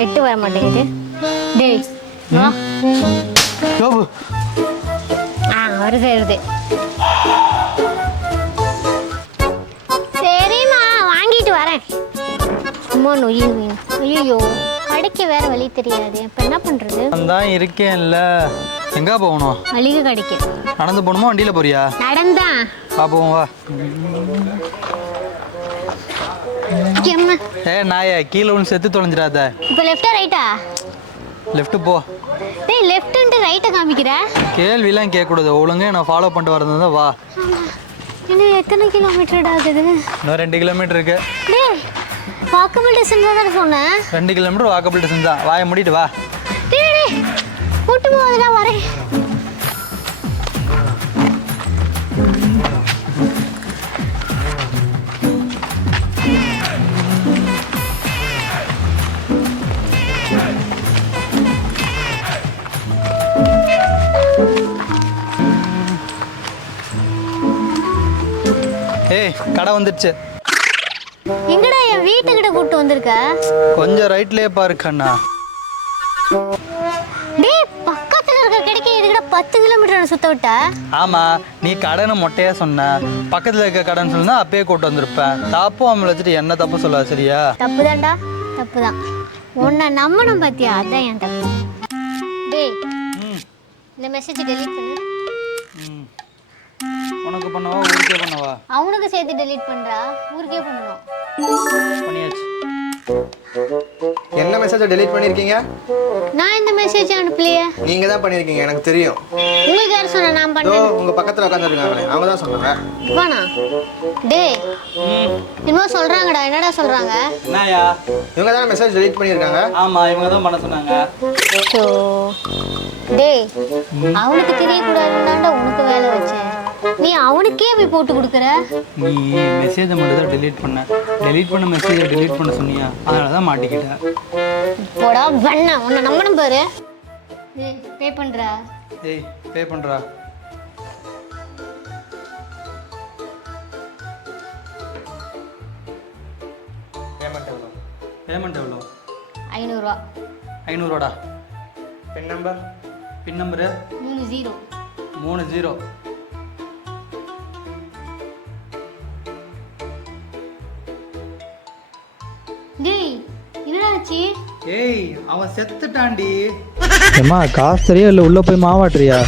Net வர மாட்டேங்குது. டேய் வா. வருது. சரிம்மா வாங்கிட்டு வரேன். சும்மா நொய். ஐயோ கடைக்கு வேற வழி தெரியாது. இப்போ என்ன பண்றது? நான் இருக்கேன்ல. எங்க போகணும்? மளிகை கடைக்கு. நடந்து போகணுமா வண்டியில போறியா? நடந்தான். பாப்போம் வா. நாயா கீழே ஒன்று செத்து தொலைஞ்சிடாத. இப்போ லெஃப்டா ரைட்டா? லெஃப்ட் போ. டேய் லெஃப்ட்ன்ட்டு ரைட்டை காமிக்கிற? கேள்விலாம் கேட்கக்கூடாது. ஒழுங்கா நான் ஃபாலோ பண்ணிட்டு வரது தான் வா. இன்னும் எத்தனை கிலோமீட்டர் ஆகுது? இன்னும் 2 கிலோமீட்டர் இருக்கு. டேய் வாக்கபிள் டிஸ்டன்ஸ் தான் சொன்னேன். 2 கிலோமீட்டர் வாக்கபிள் டிஸ்டன்ஸ் தான். வாயை மூடிட்டு வா. டேய் கூட்டு போவதா வரேன். ஏய் கடை வந்துடுச்சு. எங்கடா என் வீட்டுக்கிட்ட கூட்டு வந்திருக்க? கொஞ்சம் ரைட்லயே பாரு கண்ணா. டேய் பக்கத்துல இருக்க கடைக்கு இதுக்கிட்ட 10 கிலோமீட்டர் சுத்த விட்ட? ஆமா நீ கடைன்னு மொட்டையா சொன்ன. பக்கத்துல இருக்க கடைன்னு சொன்னா அப்பயே கூட்டு வந்திருப்பேன். தப்பு அவங்கள வச்சுட்டு என்ன தப்பு சொல்ல சரியா? தப்புதான்டா தப்புதான். உன்னை நம்பணும் பாத்தியா? அதான் என் தப்பு. டேய் இந்த மெசேஜ் டெலீட் பண்ணு. உனக்கு பண்ணவா ஊருக்கே பண்ணவா? அவனுக்கு சேர்த்து டெலீட் பண்றா. ஊருக்கே பண்ணணும். பண்ணியாச்சு. என்ன மெசேஜை டெலீட் பண்ணிருக்கீங்க? நான் இந்த மெசேஜ் அனுப்பலையே. நீங்க தான் பண்ணிருக்கீங்க எனக்கு தெரியும். உங்களுக்கு யார் சொன்னா நான் பண்ணேன்? உங்க பக்கத்துல உட்கார்ந்திருக்காங்களே அவங்க தான் சொன்னாங்க. வானா. டேய் இன்னும் சொல்றாங்கடா. என்னடா சொல்றாங்க? என்னயா? இவங்க தான் மெசேஜ் டெலீட் பண்ணிருக்காங்க. ஆமா இவங்க தான் பண்ண சொன்னாங்க. சோ டேய் அவனுக்கு தெரியக்கூடாதுன்னாண்டா உனக்கு வேலை வச்சேன். நீ அவனுக்கே போய் போட்டு கொடுக்குற. நீ மெசேஜை மட்டும் தான் டெலீட் பண்ண. டெலீட் பண்ண மெசேஜை டெலீட் பண்ண சொன்னியா? அதனால தான் மாட்டிக்கிட்டேன். போடா பண்ண. உன்னை நம்பணும் பாரு. பே பண்றா. ஏய் பே பண்றா. பேமெண்ட் எவ்வளோ? 500 ரூபா. 500 ரூபாடா. பின் நம்பர்? பின் நம்பரு 30. 30. டேய் என்னடா ஆச்சு? ஏய் அவன் செத்துட்டான்டி. ஏம்மா காசு சரியா இல்லை உள்ள போய் மாவாட்டுறியா?